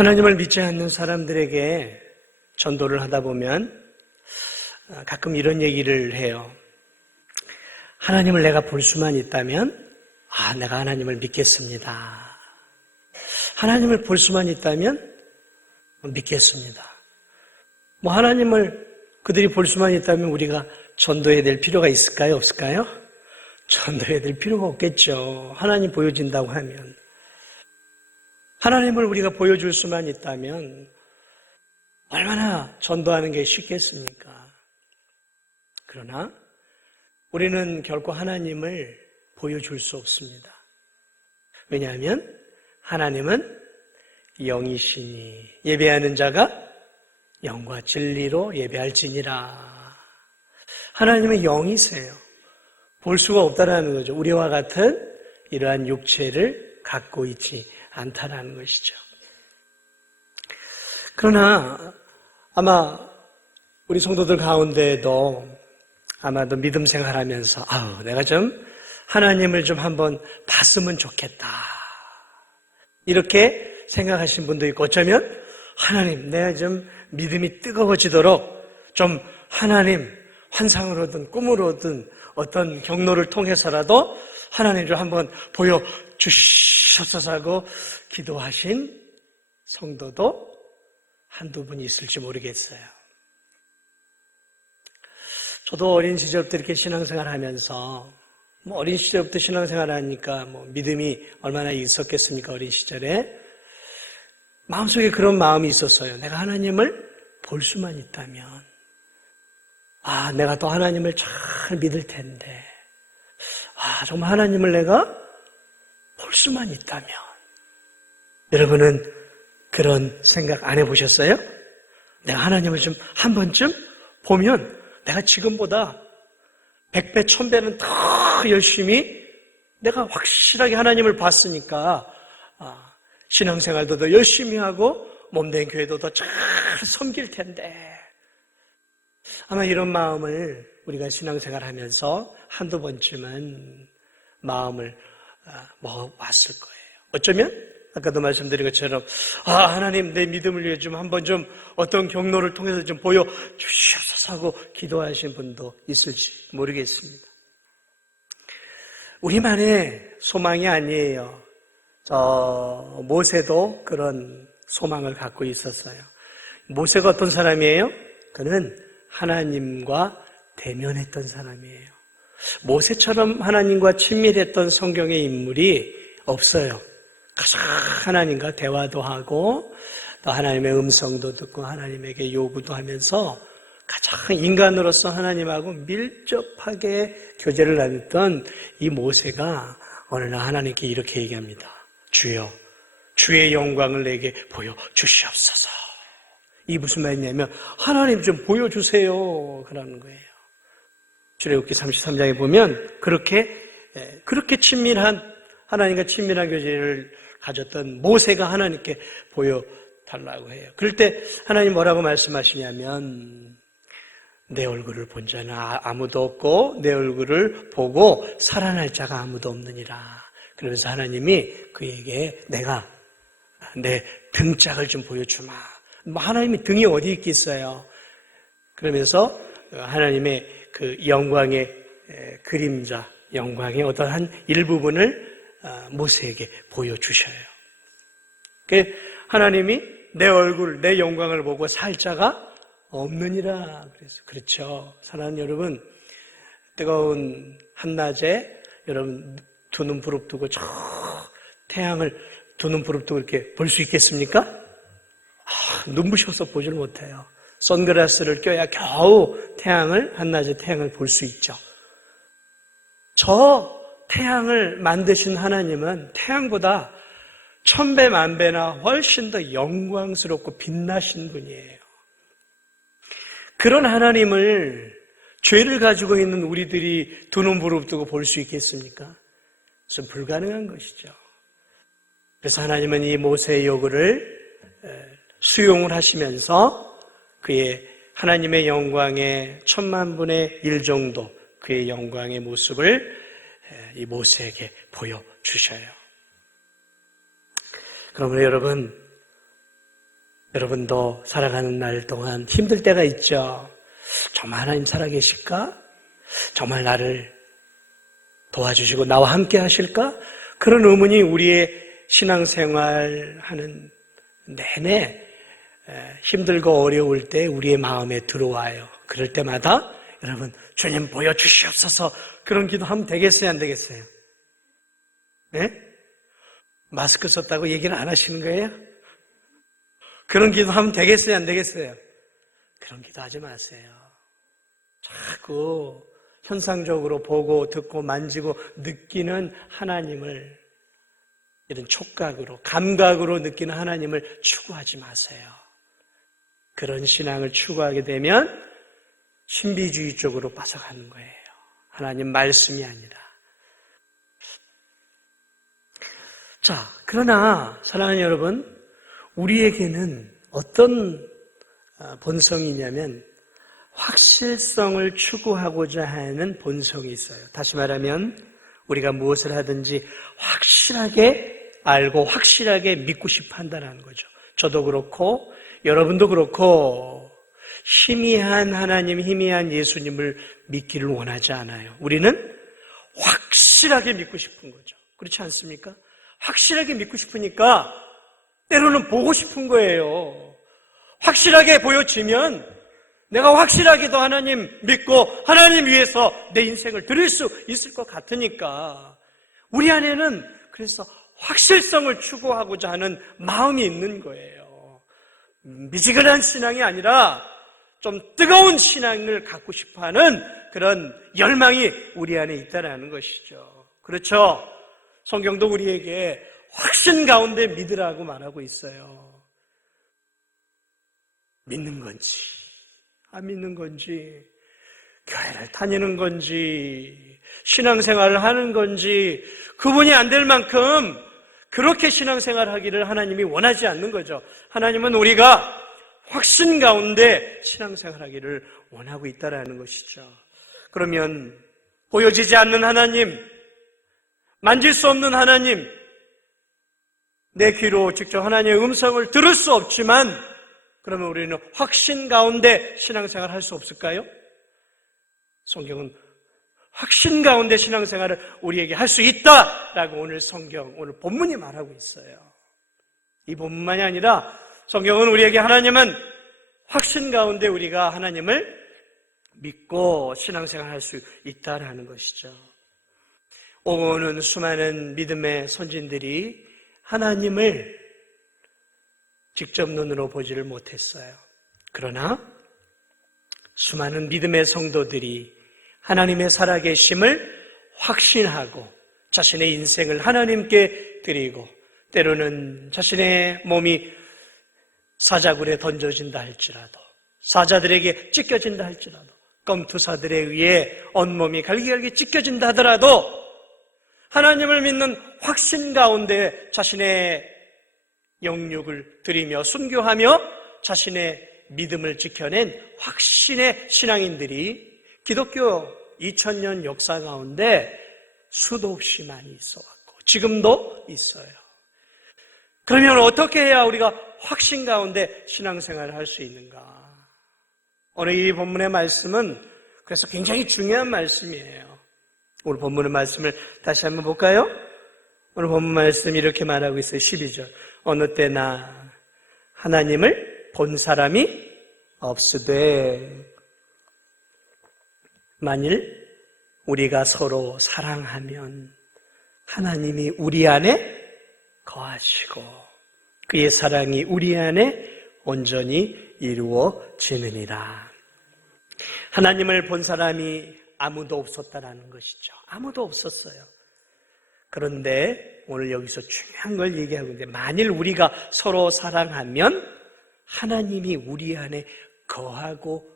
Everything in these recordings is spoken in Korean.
하나님을 믿지 않는 사람들에게 전도를 하다 보면 가끔 이런 얘기를 해요. 하나님을 내가 볼 수만 있다면 내가 하나님을 믿겠습니다. 하나님을 볼 수만 있다면 믿겠습니다. 하나님을 그들이 볼 수만 있다면 우리가 전도해야 될 필요가 있을까요? 없을까요? 전도해야 될 필요가 없겠죠. 하나님 보여진다고 하면. 하나님을 우리가 보여줄 수만 있다면 얼마나 전도하는 게 쉽겠습니까? 그러나 우리는 결코 하나님을 보여줄 수 없습니다. 왜냐하면 하나님은 영이시니 예배하는 자가 영과 진리로 예배할지니라. 하나님은 영이세요. 볼 수가 없다라는 거죠. 우리와 같은 이러한 육체를 갖고 있지 않다라는 것이죠. 그러나 아마 우리 성도들 가운데에도 아마도 믿음 생활하면서 내가 좀 하나님을 좀 한번 봤으면 좋겠다 이렇게 생각하신 분도 있고, 어쩌면 하나님 내가 좀 믿음이 뜨거워지도록 좀 하나님 환상으로든 꿈으로든 어떤 경로를 통해서라도 하나님 좀 한번 보여주시옵소서 하고 기도하신 성도도 한두 분 있을지 모르겠어요. 저도 어린 시절부터 이렇게 신앙생활 하면서 어린 시절부터 신앙생활 하니까 믿음이 얼마나 있었겠습니까? 어린 시절에 마음속에 그런 마음이 있었어요. 내가 하나님을 볼 수만 있다면 내가 또 하나님을 잘 믿을 텐데 정말 하나님을 내가 볼 수만 있다면. 여러분은 그런 생각 안 해보셨어요? 내가 하나님을 좀 한 번쯤 보면 내가 지금보다 100배, 1000배는 더 열심히 내가 확실하게 하나님을 봤으니까 신앙생활도 더 열심히 하고 몸된 교회도 더 잘 섬길 텐데. 아마 이런 마음을 우리가 신앙생활 하면서 한두 번쯤은 마음을 먹어봤을 거예요. 어쩌면 아까도 말씀드린 것처럼 하나님 내 믿음을 위해 좀 한번 좀 어떤 경로를 통해서 좀 보여주시옵소서 하고 기도하신 분도 있을지 모르겠습니다. 우리만의 소망이 아니에요. 모세도 그런 소망을 갖고 있었어요. 모세가 어떤 사람이에요? 그는 하나님과 대면했던 사람이에요. 모세처럼 하나님과 친밀했던 성경의 인물이 없어요. 가장 하나님과 대화도 하고 또 하나님의 음성도 듣고 하나님에게 요구도 하면서 가장 인간으로서 하나님하고 밀접하게 교제를 나눴던 이 모세가 어느 날 하나님께 이렇게 얘기합니다. 주여, 주의 영광을 내게 보여주시옵소서. 이 무슨 말이냐면 하나님 좀 보여주세요 그러는 거예요. 출애굽기 33장에 보면 그렇게 친밀한 하나님과 친밀한 교제를 가졌던 모세가 하나님께 보여달라고 해요. 그럴 때 하나님 뭐라고 말씀하시냐면 내 얼굴을 본 자는 아무도 없고 내 얼굴을 보고 살아날 자가 아무도 없느니라. 그러면서 하나님이 그에게 내가 내 등짝을 좀 보여주마. 하나님이 등이 어디 있겠어요? 그러면서 하나님의 그 영광의 그림자, 영광의 어떠한 일부분을 모세에게 보여주셔요. 하나님이 내 얼굴, 내 영광을 보고 살 자가 없느니라. 그래서 그렇죠. 사랑하는 여러분, 뜨거운 한낮에 여러분 두 눈 부릅뜨고 저 태양을 두 눈 부릅뜨고 이렇게 볼 수 있겠습니까? 눈부셔서 보질 못해요. 선글라스를 껴야 겨우 한낮에 태양을 볼 수 있죠. 저 태양을 만드신 하나님은 태양보다 1000배, 1000배나 훨씬 더 영광스럽고 빛나신 분이에요. 그런 하나님을 죄를 가지고 있는 우리들이 두 눈 부릅뜨고 볼 수 있겠습니까? 그것은 불가능한 것이죠. 그래서 하나님은 이 모세의 요구를 수용을 하시면서 그의 하나님의 영광의 1000만분의 1 정도 그의 영광의 모습을 이 모세에게 보여주셔요. 그러므로 여러분, 여러분도 살아가는 날 동안 힘들 때가 있죠. 정말 하나님 살아계실까? 정말 나를 도와주시고 나와 함께 하실까? 그런 의문이 우리의 신앙생활 하는 내내 힘들고 어려울 때 우리의 마음에 들어와요. 그럴 때마다 여러분, 주님 보여주시옵소서, 그런 기도하면 되겠어요, 안 되겠어요? 네? 마스크 썼다고 얘기를 안 하시는 거예요? 그런 기도하면 되겠어요, 안 되겠어요? 그런 기도하지 마세요. 자꾸 현상적으로 보고 듣고 만지고 느끼는 하나님을, 이런 촉각으로, 감각으로 느끼는 하나님을 추구하지 마세요. 그런 신앙을 추구하게 되면 신비주의 쪽으로 빠져가는 거예요. 하나님 말씀이 아니라. 자, 그러나 사랑하는 여러분, 우리에게는 어떤 본성이냐면 확실성을 추구하고자 하는 본성이 있어요. 다시 말하면 우리가 무엇을 하든지 확실하게 알고 확실하게 믿고 싶어 한다는 거죠. 저도 그렇고 여러분도 그렇고 희미한 하나님, 희미한 예수님을 믿기를 원하지 않아요. 우리는 확실하게 믿고 싶은 거죠. 그렇지 않습니까? 확실하게 믿고 싶으니까 때로는 보고 싶은 거예요. 확실하게 보여지면 내가 확실하게도 하나님 믿고 하나님 위해서 내 인생을 드릴 수 있을 것 같으니까 우리 안에는 그래서 확실성을 추구하고자 하는 마음이 있는 거예요. 미지근한 신앙이 아니라 좀 뜨거운 신앙을 갖고 싶어하는 그런 열망이 우리 안에 있다는 것이죠. 그렇죠? 성경도 우리에게 확신 가운데 믿으라고 말하고 있어요. 믿는 건지 안 믿는 건지, 교회를 다니는 건지, 신앙생활을 하는 건지 구분이 안 될 만큼 그렇게 신앙생활을 하기를 하나님이 원하지 않는 거죠. 하나님은 우리가 확신 가운데 신앙생활하기를 원하고 있다는 것이죠. 그러면 보여지지 않는 하나님, 만질 수 없는 하나님, 내 귀로 직접 하나님의 음성을 들을 수 없지만 그러면 우리는 확신 가운데 신앙생활을 할 수 없을까요? 성경은 확신 가운데 신앙생활을 우리에게 할 수 있다라고 오늘 본문이 말하고 있어요. 이 본문만이 아니라 성경은 우리에게 하나님은 확신 가운데 우리가 하나님을 믿고 신앙생활을 할 수 있다라는 것이죠. 오는 수많은 믿음의 선진들이 하나님을 직접 눈으로 보지를 못했어요. 그러나 수많은 믿음의 성도들이 하나님의 살아계심을 확신하고 자신의 인생을 하나님께 드리고 때로는 자신의 몸이 사자굴에 던져진다 할지라도 사자들에게 찢겨진다 할지라도 검투사들에 의해 온몸이 갈기갈기 찢겨진다 하더라도 하나님을 믿는 확신 가운데 자신의 영육을 드리며 순교하며 자신의 믿음을 지켜낸 확신의 신앙인들이 기독교 2000년 역사 가운데 수도 없이 많이 있어왔고 지금도 있어요. 그러면 어떻게 해야 우리가 확신 가운데 신앙생활을 할 수 있는가? 오늘 이 본문의 말씀은 그래서 굉장히 중요한 말씀이에요. 오늘 본문의 말씀을 다시 한번 볼까요? 오늘 본문 말씀이 이렇게 말하고 있어요. 12절. 어느 때나 하나님을 본 사람이 없으되 만일 우리가 서로 사랑하면 하나님이 우리 안에 거하시고 그의 사랑이 우리 안에 온전히 이루어지느니라. 하나님을 본 사람이 아무도 없었다라는 것이죠. 아무도 없었어요. 그런데 오늘 여기서 중요한 걸 얘기하고 있는데 만일 우리가 서로 사랑하면 하나님이 우리 안에 거하고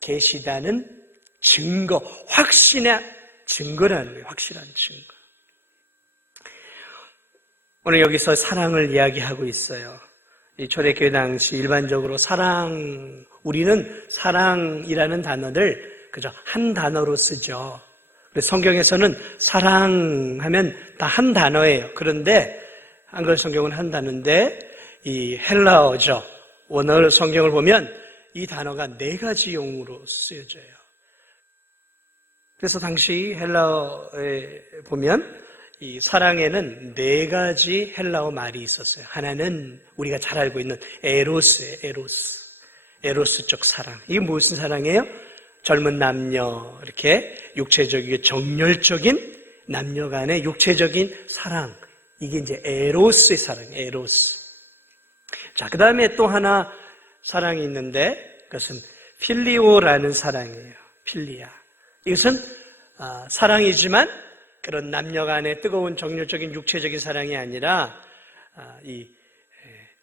계시다는 증거, 확신의 증거라는 거예요. 확실한 증거. 오늘 여기서 사랑을 이야기하고 있어요. 이 초대교회 당시 일반적으로 우리는 사랑이라는 단어를 그저 한 단어로 쓰죠. 성경에서는 사랑하면 다 한 단어예요. 그런데 한글 성경은 한 단어인데 이 헬라어죠. 원어 성경을 보면 이 단어가 4가지 용으로 쓰여져요. 그래서 당시 헬라어에 보면 이 사랑에는 4가지 헬라어 말이 있었어요. 하나는 우리가 잘 알고 있는 에로스예요. 에로스적 사랑. 이게 무슨 사랑이에요? 젊은 남녀, 이렇게 육체적이고 정열적인 남녀 간의 육체적인 사랑. 이게 이제 에로스의 사랑이에요. 에로스. 자, 그 다음에 또 하나 사랑이 있는데 그것은 필리오라는 사랑이에요. 필리아. 이것은 사랑이지만 그런 남녀 간의 뜨거운 정열적인 육체적인 사랑이 아니라 이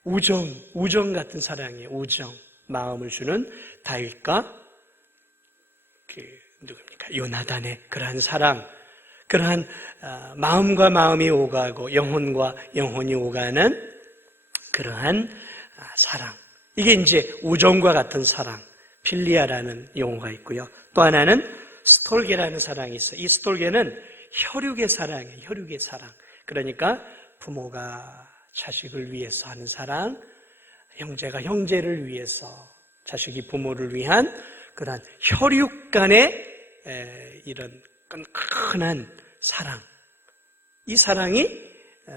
우정 같은 사랑이에요. 우정. 마음을 주는 다윗과 누굽니까? 요나단의 그러한 사랑. 그러한 마음과 마음이 오가고 영혼과 영혼이 오가는 그러한 사랑. 이게 이제 우정과 같은 사랑, 필리아라는 용어가 있고요. 또 하나는 스톨게라는 사랑이 있어요. 이 스톨게는 혈육의 사랑이에요. 혈육의 사랑. 그러니까 부모가 자식을 위해서 하는 사랑, 형제가 형제를 위해서, 자식이 부모를 위한 그러한 혈육 간의 이런 끈끈한 사랑. 이 사랑이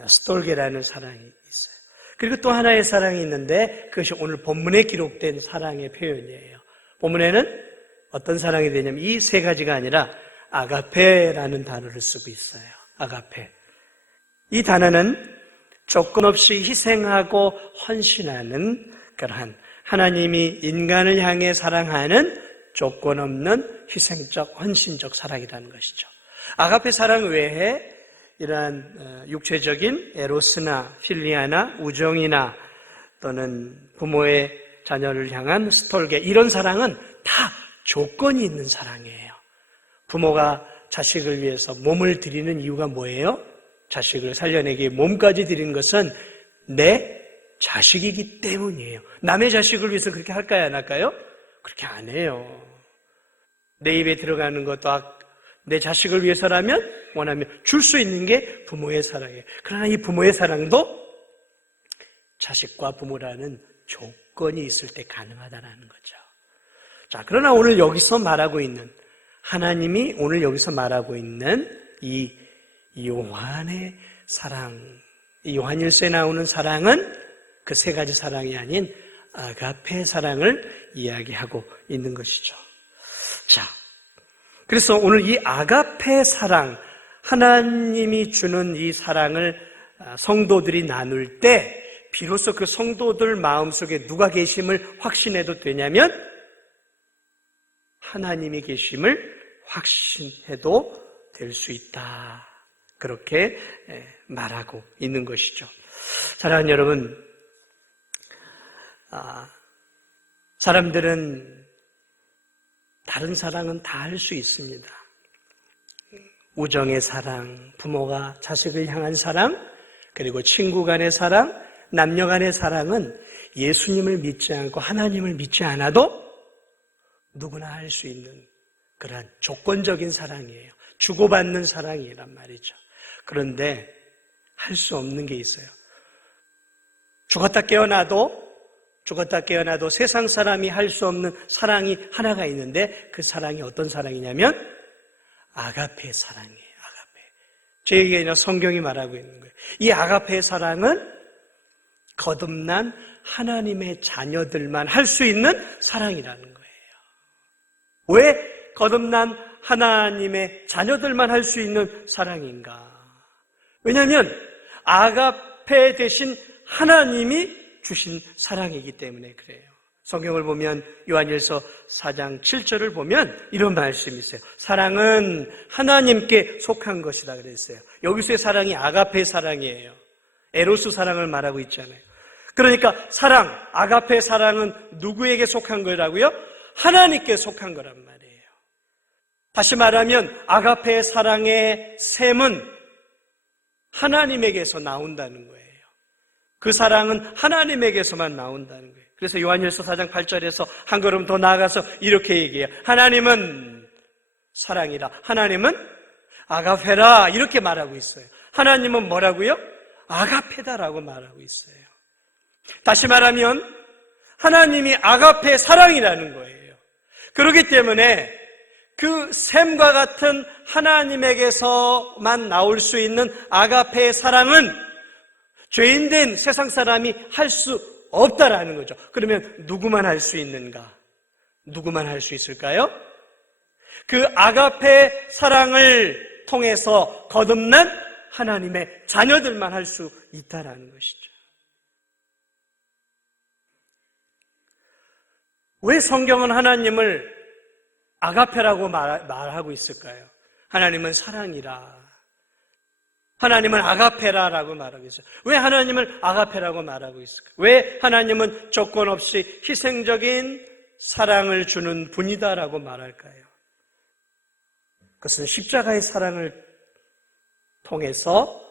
스톨게라는 사랑이 있어요. 그리고 또 하나의 사랑이 있는데 그것이 오늘 본문에 기록된 사랑의 표현이에요. 본문에는 어떤 사랑이 되냐면 이 3가지가 아니라 아가페라는 단어를 쓰고 있어요. 아가페. 이 단어는 조건 없이 희생하고 헌신하는 그러한 하나님이 인간을 향해 사랑하는 조건 없는 희생적, 헌신적 사랑이라는 것이죠. 아가페 사랑 외에 이러한 육체적인 에로스나 필리아나 우정이나 또는 부모의 자녀를 향한 스톨게 이런 사랑은 다 조건이 있는 사랑이에요. 부모가 자식을 위해서 몸을 드리는 이유가 뭐예요? 자식을 살려내기 위해 몸까지 드리는 것은 내 자식이기 때문이에요. 남의 자식을 위해서 그렇게 할까요? 안 할까요? 그렇게 안 해요. 내 입에 들어가는 것도 내 자식을 위해서라면 원하면 줄 수 있는 게 부모의 사랑이에요. 그러나 이 부모의 사랑도 자식과 부모라는 조건이 있을 때 가능하다는 거죠. 자, 그러나 오늘 여기서 말하고 있는 하나님이 오늘 여기서 말하고 있는 이 요한의 사랑, 이 요한일서에 나오는 사랑은 그 3가지 사랑이 아닌 아가페 사랑을 이야기하고 있는 것이죠. 자, 그래서 오늘 이 아가페 사랑, 하나님이 주는 이 사랑을 성도들이 나눌 때 비로소 그 성도들 마음속에 누가 계심을 확신해도 되냐면 하나님이 계심을 확신해도 될 수 있다. 그렇게 말하고 있는 것이죠. 사랑하는 여러분, 사람들은 다른 사랑은 다 할 수 있습니다. 우정의 사랑, 부모가 자식을 향한 사랑, 그리고 친구 간의 사랑, 남녀 간의 사랑은 예수님을 믿지 않고 하나님을 믿지 않아도 누구나 할 수 있는 그러한 조건적인 사랑이에요. 주고받는 사랑이란 말이죠. 그런데 할 수 없는 게 있어요. 죽었다 깨어나도 세상 사람이 할 수 없는 사랑이 하나가 있는데 그 사랑이 어떤 사랑이냐면 아가페 사랑이에요. 아가페. 저에게 아니라 성경이 말하고 있는 거예요. 이 아가페 사랑은 거듭난 하나님의 자녀들만 할 수 있는 사랑이라는 거예요. 왜 거듭난 하나님의 자녀들만 할 수 있는 사랑인가? 왜냐하면 아가페 대신 하나님이 주신 사랑이기 때문에 그래요. 성경을 보면 요한일서 4장 7절을 보면 이런 말씀이 있어요. 사랑은 하나님께 속한 것이다 그랬어요. 여기서의 사랑이 아가페 사랑이에요. 에로스 사랑을 말하고 있잖아요. 그러니까 사랑, 아가페 사랑은 누구에게 속한 거라고요? 하나님께 속한 거란 말이에요. 다시 말하면 아가페 사랑의 샘은 하나님에게서 나온다는 거예요. 그 사랑은 하나님에게서만 나온다는 거예요. 그래서 요한일서 4장 8절에서 한 걸음 더 나아가서 이렇게 얘기해요. 하나님은 사랑이라. 하나님은 아가페라. 이렇게 말하고 있어요. 하나님은 뭐라고요? 아가페다라고 말하고 있어요. 다시 말하면 하나님이 아가페 사랑이라는 거예요. 그렇기 때문에 그 샘과 같은 하나님에게서만 나올 수 있는 아가페의 사랑은 죄인된 세상 사람이 할 수 없다라는 거죠. 그러면 누구만 할 수 있는가? 누구만 할 수 있을까요? 그 아가페 사랑을 통해서 거듭난 하나님의 자녀들만 할 수 있다라는 것이죠. 왜 성경은 하나님을 아가페라고 말하고 있을까요? 하나님은 사랑이라. 하나님은 아가페라라고 말하고 있어요. 왜 하나님을 아가페라고 말하고 있을까요? 왜 하나님은 조건 없이 희생적인 사랑을 주는 분이다라고 말할까요? 그것은 십자가의 사랑을 통해서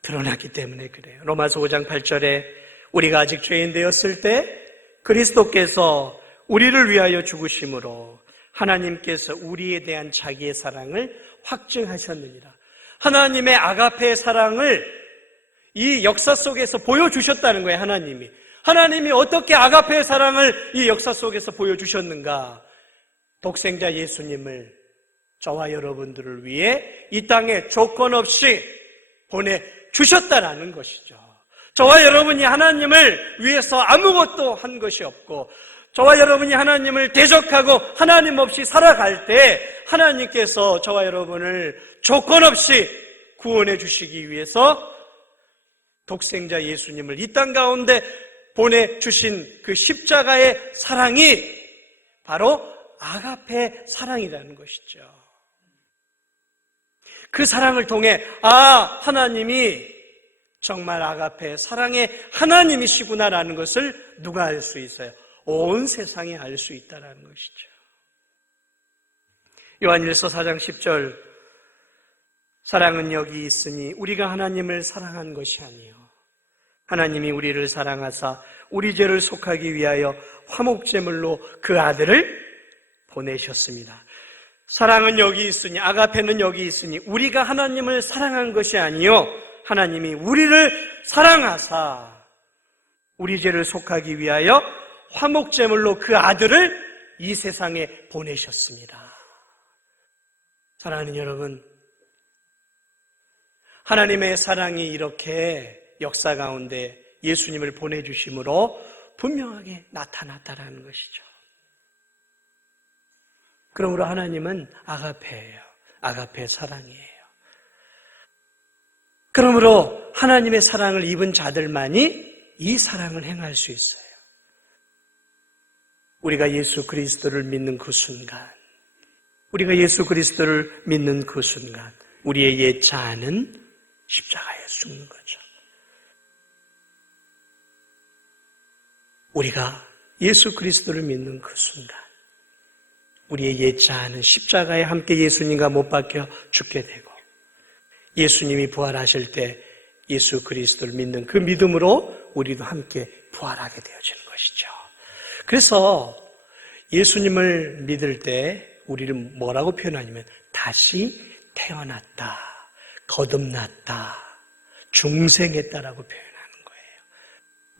드러났기 때문에 그래요. 로마서 5장 8절에 우리가 아직 죄인 되었을 때 그리스도께서 우리를 위하여 죽으심으로 하나님께서 우리에 대한 자기의 사랑을 확증하셨느니라. 하나님의 아가페의 사랑을 이 역사 속에서 보여주셨다는 거예요. 하나님이 어떻게 아가페의 사랑을 이 역사 속에서 보여주셨는가? 독생자 예수님을 저와 여러분들을 위해 이 땅에 조건 없이 보내주셨다라는 것이죠. 저와 여러분이 하나님을 위해서 아무것도 한 것이 없고, 저와 여러분이 하나님을 대적하고 하나님 없이 살아갈 때 하나님께서 저와 여러분을 조건 없이 구원해 주시기 위해서 독생자 예수님을 이 땅 가운데 보내주신 그 십자가의 사랑이 바로 아가페 사랑이라는 것이죠. 그 사랑을 통해 하나님이 정말 아가페 사랑의 하나님이시구나라는 것을 누가 알 수 있어요? 온 세상이 알 수 있다는 것이죠. 요한일서 4장 10절, 사랑은 여기 있으니 우리가 하나님을 사랑한 것이 아니요 하나님이 우리를 사랑하사 우리 죄를 속하기 위하여 화목제물로 그 아들을 보내셨습니다. 사랑은 여기 있으니, 아가페는 여기 있으니 우리가 하나님을 사랑한 것이 아니요 하나님이 우리를 사랑하사 우리 죄를 속하기 위하여 화목제물로 그 아들을 이 세상에 보내셨습니다. 사랑하는 여러분, 하나님의 사랑이 이렇게 역사 가운데 예수님을 보내주심으로 분명하게 나타났다라는 것이죠. 그러므로 하나님은 아가페예요. 아가페 사랑이에요. 그러므로 하나님의 사랑을 입은 자들만이 이 사랑을 행할 수 있어요. 우리가 예수 그리스도를 믿는 그 순간, 우리의 옛 자아는 십자가에 죽는 거죠. 우리가 예수 그리스도를 믿는 그 순간, 우리의 옛 자아는 십자가에 함께 예수님과 못 박혀 죽게 되고, 예수님이 부활하실 때 예수 그리스도를 믿는 그 믿음으로 우리도 함께 부활하게 되어지는 것이죠. 그래서 예수님을 믿을 때 우리를 뭐라고 표현하냐면 다시 태어났다, 거듭났다, 중생했다라고 표현하는 거예요.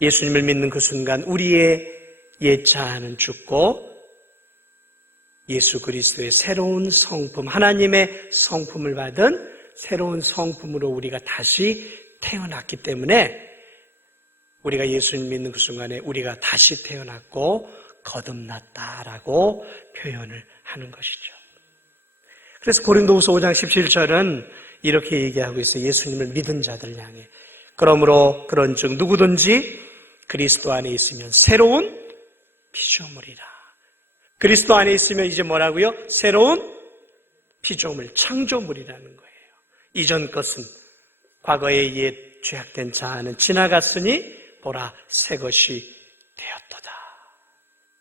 예수님을 믿는 그 순간 우리의 옛 자아는 죽고 예수 그리스도의 새로운 성품, 하나님의 성품을 받은 새로운 성품으로 우리가 다시 태어났기 때문에 우리가 예수님 믿는 그 순간에 우리가 다시 태어났고 거듭났다라고 표현을 하는 것이죠. 그래서 고린도후서 5장 17절은 이렇게 얘기하고 있어요. 예수님을 믿은 자들 향해. 그러므로 그런즉 누구든지 그리스도 안에 있으면 새로운 피조물이라. 그리스도 안에 있으면 이제 뭐라고요? 새로운 피조물, 창조물이라는 거예요. 이전 것은, 과거의 옛 죄악된 자아는 지나갔으니 보라 새 것이 되었도다.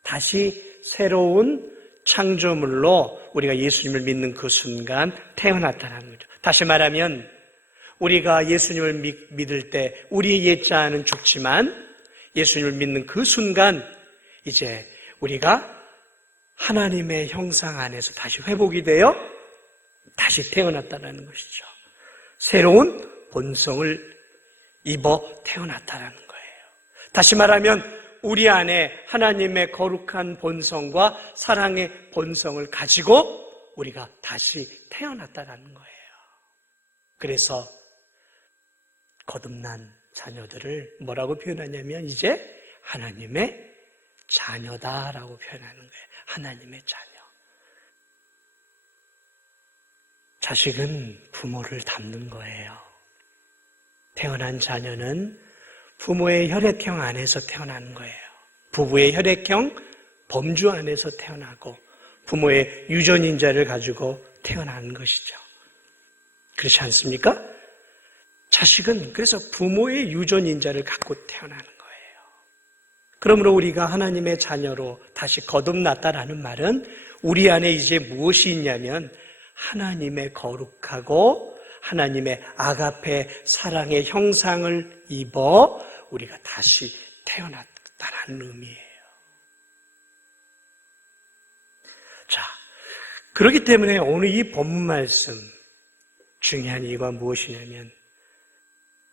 다시 새로운 창조물로 우리가 예수님을 믿는 그 순간 태어났다는 거죠. 다시 말하면 우리가 예수님을 믿을 때 우리의 옛 자아는 죽지만 예수님을 믿는 그 순간 이제 우리가 하나님의 형상 안에서 다시 회복이 되어 다시 태어났다는 것이죠. 새로운 본성을 입어 태어났다는 거예요. 다시 말하면 우리 안에 하나님의 거룩한 본성과 사랑의 본성을 가지고 우리가 다시 태어났다는 거예요. 그래서 거듭난 자녀들을 뭐라고 표현하냐면 이제 하나님의 자녀다라고 표현하는 거예요. 하나님의 자녀. 자식은 부모를 닮는 거예요. 태어난 자녀는 부모의 혈액형 안에서 태어나는 거예요. 부부의 혈액형, 범주 안에서 태어나고 부모의 유전인자를 가지고 태어나는 것이죠. 그렇지 않습니까? 자식은 그래서 부모의 유전인자를 갖고 태어나는 거예요. 그러므로 우리가 하나님의 자녀로 다시 거듭났다라는 말은 우리 안에 이제 무엇이 있냐면 하나님의 거룩하고 하나님의 아가페 사랑의 형상을 입어 우리가 다시 태어났다는 의미예요. 자, 그렇기 때문에 오늘 이 본문 말씀 중요한 이유가 무엇이냐면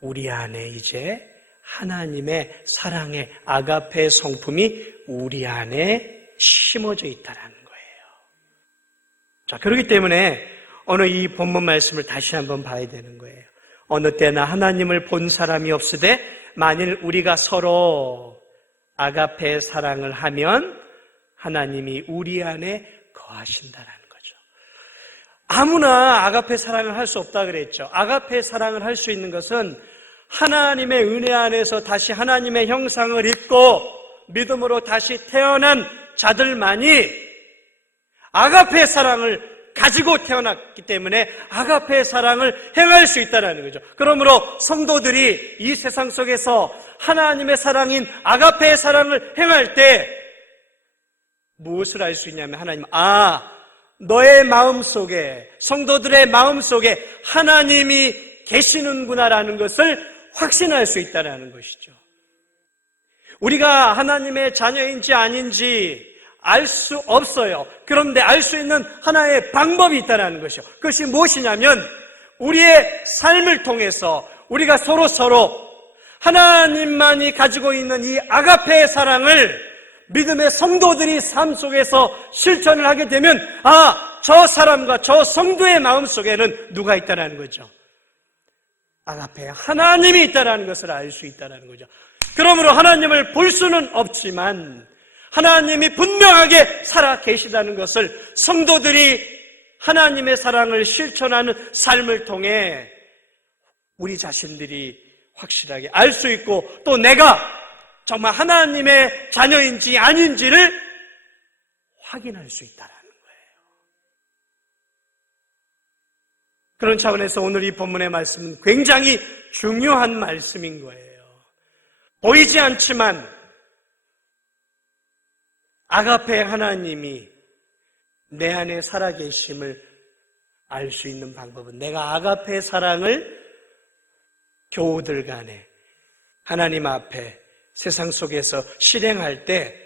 우리 안에 이제 하나님의 사랑의 아가페 성품이 우리 안에 심어져 있다는 거예요. 자, 그렇기 때문에 오늘 이 본문 말씀을 다시 한번 봐야 되는 거예요. 어느 때나 하나님을 본 사람이 없으되 만일 우리가 서로 아가페 사랑을 하면 하나님이 우리 안에 거하신다라는 거죠. 아무나 아가페 사랑을 할 수 없다 그랬죠. 아가페 사랑을 할 수 있는 것은 하나님의 은혜 안에서 다시 하나님의 형상을 입고 믿음으로 다시 태어난 자들만이 아가페 사랑을 가지고 태어났기 때문에 아가페 사랑을 행할 수 있다는 거죠. 그러므로 성도들이 이 세상 속에서 하나님의 사랑인 아가페 사랑을 행할 때 무엇을 알 수 있냐면 하나님, 너의 마음속에, 성도들의 마음속에 하나님이 계시는구나라는 것을 확신할 수 있다는 것이죠. 우리가 하나님의 자녀인지 아닌지 알 수 없어요. 그런데 알 수 있는 하나의 방법이 있다는 것이죠. 그것이 무엇이냐면 우리의 삶을 통해서 우리가 서로 하나님만이 가지고 있는 이 아가페의 사랑을 믿음의 성도들이 삶 속에서 실천을 하게 되면 저 사람과 저 성도의 마음속에는 누가 있다는 거죠? 아가페 하나님이 있다는 것을 알 수 있다는 거죠. 그러므로 하나님을 볼 수는 없지만 하나님이 분명하게 살아 계시다는 것을 성도들이 하나님의 사랑을 실천하는 삶을 통해 우리 자신들이 확실하게 알 수 있고 또 내가 정말 하나님의 자녀인지 아닌지를 확인할 수 있다는 거예요. 그런 차원에서 오늘 이 본문의 말씀은 굉장히 중요한 말씀인 거예요. 보이지 않지만 아가페 하나님이 내 안에 살아계심을 알 수 있는 방법은 내가 아가페 사랑을 교우들 간에 하나님 앞에 세상 속에서 실행할 때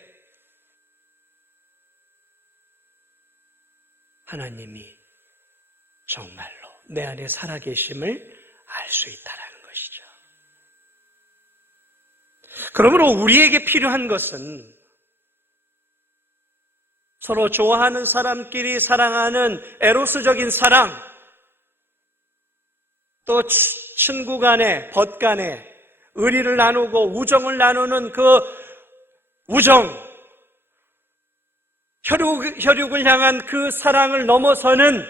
하나님이 정말로 내 안에 살아계심을 알 수 있다는 것이죠. 그러므로 우리에게 필요한 것은 서로 좋아하는 사람끼리 사랑하는 에로스적인 사랑, 또 친구 간에, 벗 간에 의리를 나누고 우정을 나누는 그 우정, 혈육을 향한 그 사랑을 넘어서는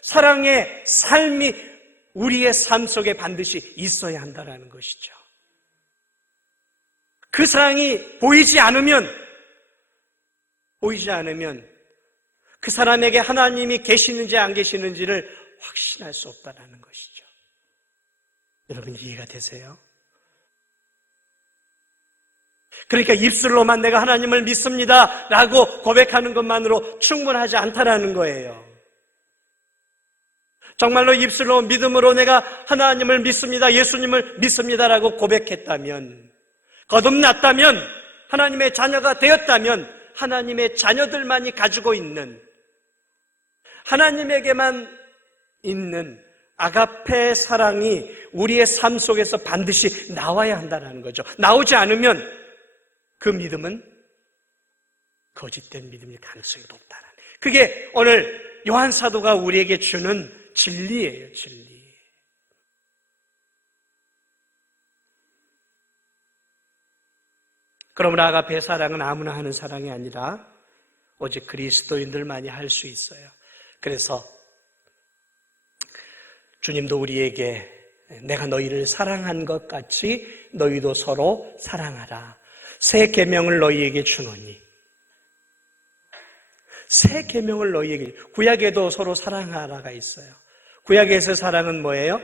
사랑의 삶이 우리의 삶 속에 반드시 있어야 한다는 것이죠. 그 사랑이 보이지 않으면 그 사람에게 하나님이 계시는지 안 계시는지를 확신할 수 없다는 것이죠. 여러분 이해가 되세요? 그러니까 입술로만 내가 하나님을 믿습니다 라고 고백하는 것만으로 충분하지 않다라는 거예요. 정말로 입술로 믿음으로 내가 하나님을 믿습니다, 예수님을 믿습니다라고 고백했다면, 거듭났다면, 하나님의 자녀가 되었다면 하나님의 자녀들만이 가지고 있는, 하나님에게만 있는 아가페 사랑이 우리의 삶 속에서 반드시 나와야 한다는 거죠. 나오지 않으면 그 믿음은 거짓된 믿음일 가능성이 높다는. 그게 오늘 요한 사도가 우리에게 주는 진리예요, 진리. 그러므로 아가페의 사랑은 아무나 하는 사랑이 아니라 오직 그리스도인들만이 할 수 있어요. 그래서 주님도 우리에게 내가 너희를 사랑한 것 같이 너희도 서로 사랑하라. 새 계명을 너희에게 주노니. 새 계명을 너희에게. 구약에도 서로 사랑하라가 있어요. 구약에서 사랑은 뭐예요?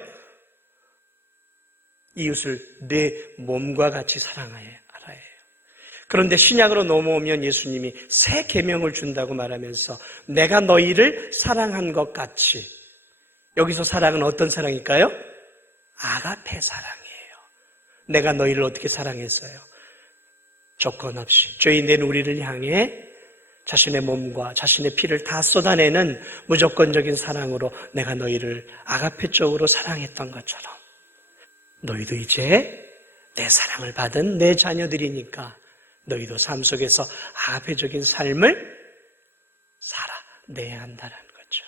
이웃을 내 몸과 같이 사랑하라예요. 그런데 신약으로 넘어오면 예수님이 새 계명을 준다고 말하면서 내가 너희를 사랑한 것 같이. 여기서 사랑은 어떤 사랑일까요? 아가페 사랑이에요. 내가 너희를 어떻게 사랑했어요? 조건 없이 죄인된 우리를 향해 자신의 몸과 자신의 피를 다 쏟아내는 무조건적인 사랑으로 내가 너희를 아가페적으로 사랑했던 것처럼 너희도 이제 내 사랑을 받은 내 자녀들이니까 너희도 삶 속에서 아가페적인 삶을 살아내야 한다는 거죠.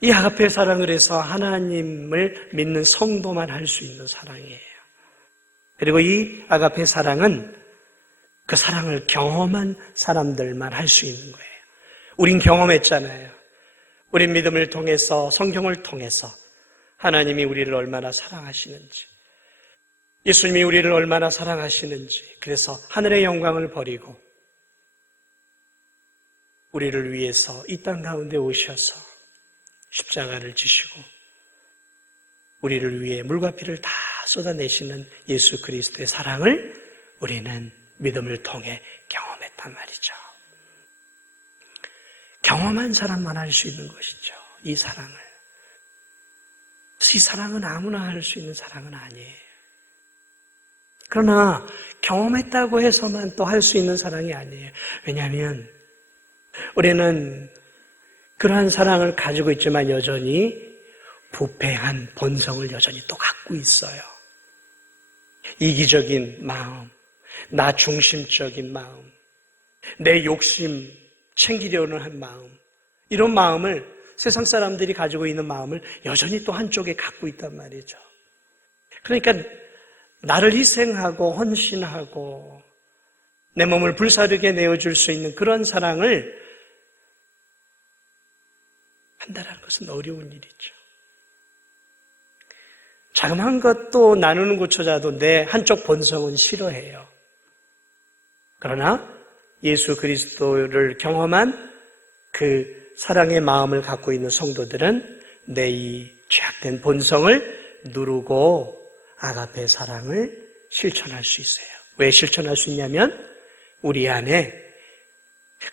이 아가페 사랑을 해서 하나님을 믿는 성도만 할 수 있는 사랑이에요. 그리고 이 아가페 사랑은 그 사랑을 경험한 사람들만 할 수 있는 거예요. 우린 경험했잖아요. 우린 믿음을 통해서, 성경을 통해서 하나님이 우리를 얼마나 사랑하시는지, 예수님이 우리를 얼마나 사랑하시는지, 그래서 하늘의 영광을 버리고 우리를 위해서 이 땅 가운데 오셔서 십자가를 지시고 우리를 위해 물과 피를 다 쏟아내시는 예수 그리스도의 사랑을 우리는 믿음을 통해 경험했단 말이죠. 경험한 사람만 할 수 있는 것이죠. 이 사랑을. 이 사랑은 아무나 할 수 있는 사랑은 아니에요. 그러나 경험했다고 해서만 또 할 수 있는 사랑이 아니에요. 왜냐하면 우리는 그러한 사랑을 가지고 있지만 여전히 부패한 본성을 여전히 또 갖고 있어요. 이기적인 마음, 나 중심적인 마음, 내 욕심 챙기려는 한 마음, 이런 마음을 세상 사람들이 가지고 있는 마음을 여전히 또 한쪽에 갖고 있단 말이죠. 그러니까 나를 희생하고 헌신하고 내 몸을 불사르게 내어줄 수 있는 그런 사랑을 한다는 것은 어려운 일이죠. 자그마한 것도 나누는 것조차도 내 한쪽 본성은 싫어해요. 그러나 예수 그리스도를 경험한 그 사랑의 마음을 갖고 있는 성도들은 내 이 죄악된 본성을 누르고 아가페 사랑을 실천할 수 있어요. 왜 실천할 수 있냐면 우리 안에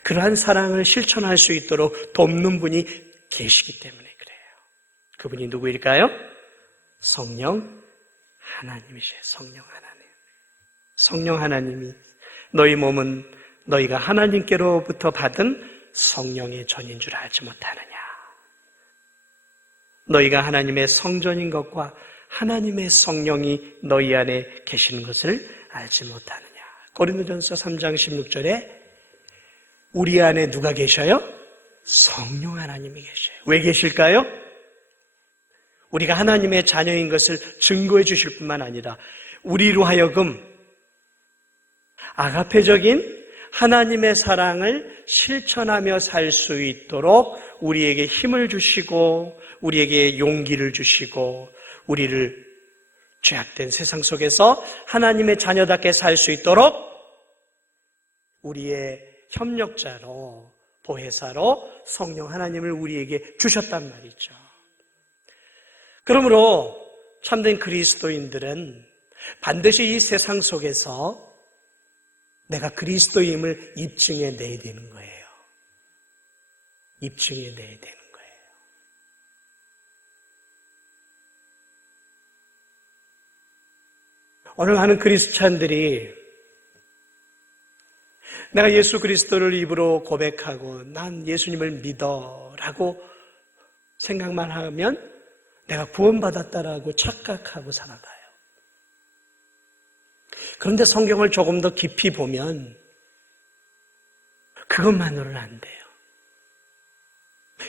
그러한 사랑을 실천할 수 있도록 돕는 분이 계시기 때문에 그래요. 그분이 누구일까요? 성령 하나님이세요. 성령 하나님. 성령 하나님이 너희 몸은 너희가 하나님께로부터 받은 성령의 전인 줄 알지 못하느냐. 너희가 하나님의 성전인 것과 하나님의 성령이 너희 안에 계시는 것을 알지 못하느냐. 고린도전서 3장 16절에 우리 안에 누가 계셔요? 성령 하나님이 계셔요. 왜 계실까요? 우리가 하나님의 자녀인 것을 증거해 주실 뿐만 아니라 우리로 하여금 아가페적인 하나님의 사랑을 실천하며 살 수 있도록 우리에게 힘을 주시고 우리에게 용기를 주시고 우리를 죄악된 세상 속에서 하나님의 자녀답게 살 수 있도록 우리의 협력자로 보혜사로 성령 하나님을 우리에게 주셨단 말이죠. 그러므로 참된 그리스도인들은 반드시 이 세상 속에서 내가 그리스도임을 입증해 내야 되는 거예요. 입증해 내야 되는 거예요. 오늘 많은 크리스찬들이 내가 예수 그리스도를 입으로 고백하고 난 예수님을 믿어라고 생각만 하면 내가 구원받았다라고 착각하고 살아가요. 그런데 성경을 조금 더 깊이 보면 그것만으로는 안 돼요.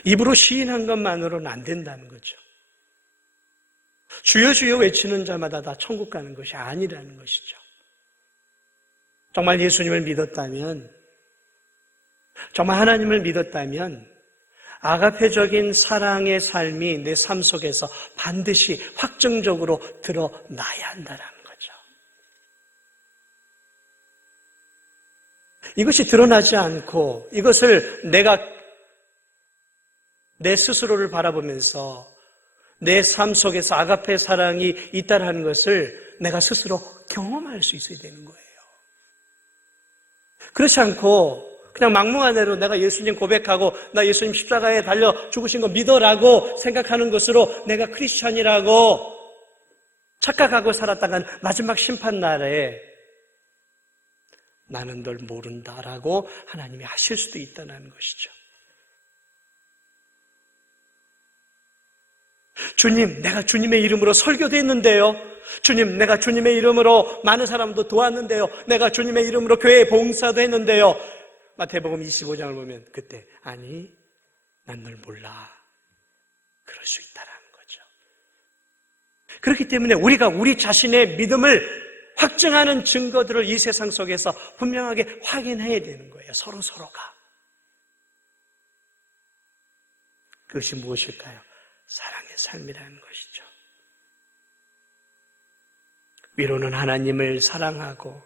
입으로 시인한 것만으로는 안 된다는 거죠. 주여 주여 외치는 자마다 다 천국 가는 것이 아니라는 것이죠. 정말 예수님을 믿었다면, 정말 하나님을 믿었다면 아가페적인 사랑의 삶이 내 삶 속에서 반드시 확정적으로 드러나야 한다는 거죠. 이것이 드러나지 않고 이것을 내가 내 스스로를 바라보면서 내 삶 속에서 아가페 사랑이 있다는 것을 내가 스스로 경험할 수 있어야 되는 거예요. 그렇지 않고 그냥 막무가내로 내가 예수님 고백하고 나 예수님 십자가에 달려 죽으신 거 믿어라고 생각하는 것으로 내가 크리스찬이라고 착각하고 살았다간 마지막 심판날에 나는 널 모른다라고 하나님이 하실 수도 있다는 것이죠. 주님, 내가 주님의 이름으로 설교도 했는데요. 주님, 내가 주님의 이름으로 많은 사람도 도왔는데요. 내가 주님의 이름으로 교회 봉사도 했는데요. 마태복음 25장을 보면 그때 아니, 난 널 몰라. 그럴 수 있다라는 거죠. 그렇기 때문에 우리가 우리 자신의 믿음을 확증하는 증거들을 이 세상 속에서 분명하게 확인해야 되는 거예요. 서로가. 그것이 무엇일까요? 사랑의 삶이라는 것이죠. 위로는 하나님을 사랑하고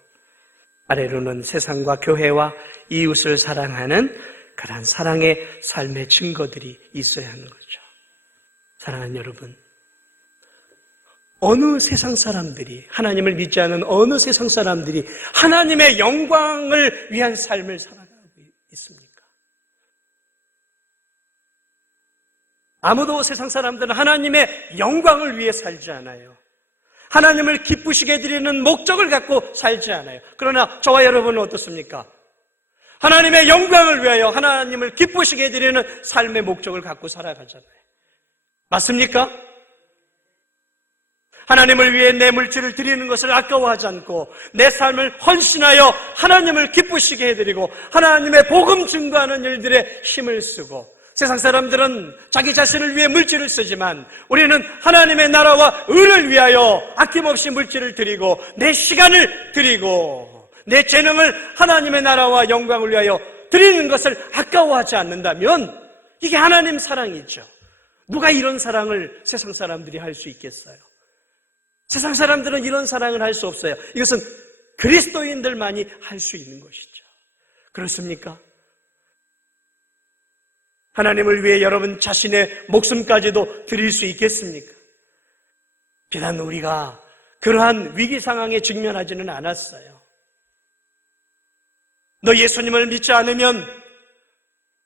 아래로는 세상과 교회와 이웃을 사랑하는 그러한 사랑의 삶의 증거들이 있어야 하는 거죠. 사랑하는 여러분, 어느 세상 사람들이, 하나님을 믿지 않는 어느 세상 사람들이 하나님의 영광을 위한 삶을 살아가고 있습니까? 아무도 세상 사람들은 하나님의 영광을 위해 살지 않아요. 하나님을 기쁘시게 드리는 목적을 갖고 살지 않아요. 그러나 저와 여러분은 어떻습니까? 하나님의 영광을 위하여 하나님을 기쁘시게 드리는 삶의 목적을 갖고 살아가잖아요. 맞습니까? 하나님을 위해 내 물질을 드리는 것을 아까워하지 않고 내 삶을 헌신하여 하나님을 기쁘시게 해드리고 하나님의 복음 증거하는 일들에 힘을 쓰고, 세상 사람들은 자기 자신을 위해 물질을 쓰지만 우리는 하나님의 나라와 의를 위하여 아낌없이 물질을 드리고 내 시간을 드리고 내 재능을 하나님의 나라와 영광을 위하여 드리는 것을 아까워하지 않는다면 이게 하나님 사랑이죠. 누가 이런 사랑을 세상 사람들이 할 수 있겠어요? 세상 사람들은 이런 사랑을 할 수 없어요. 이것은 그리스도인들만이 할 수 있는 것이죠. 그렇습니까? 하나님을 위해 여러분 자신의 목숨까지도 드릴 수 있겠습니까? 비단 우리가 그러한 위기 상황에 직면하지는 않았어요. 너 예수님을 믿지 않으면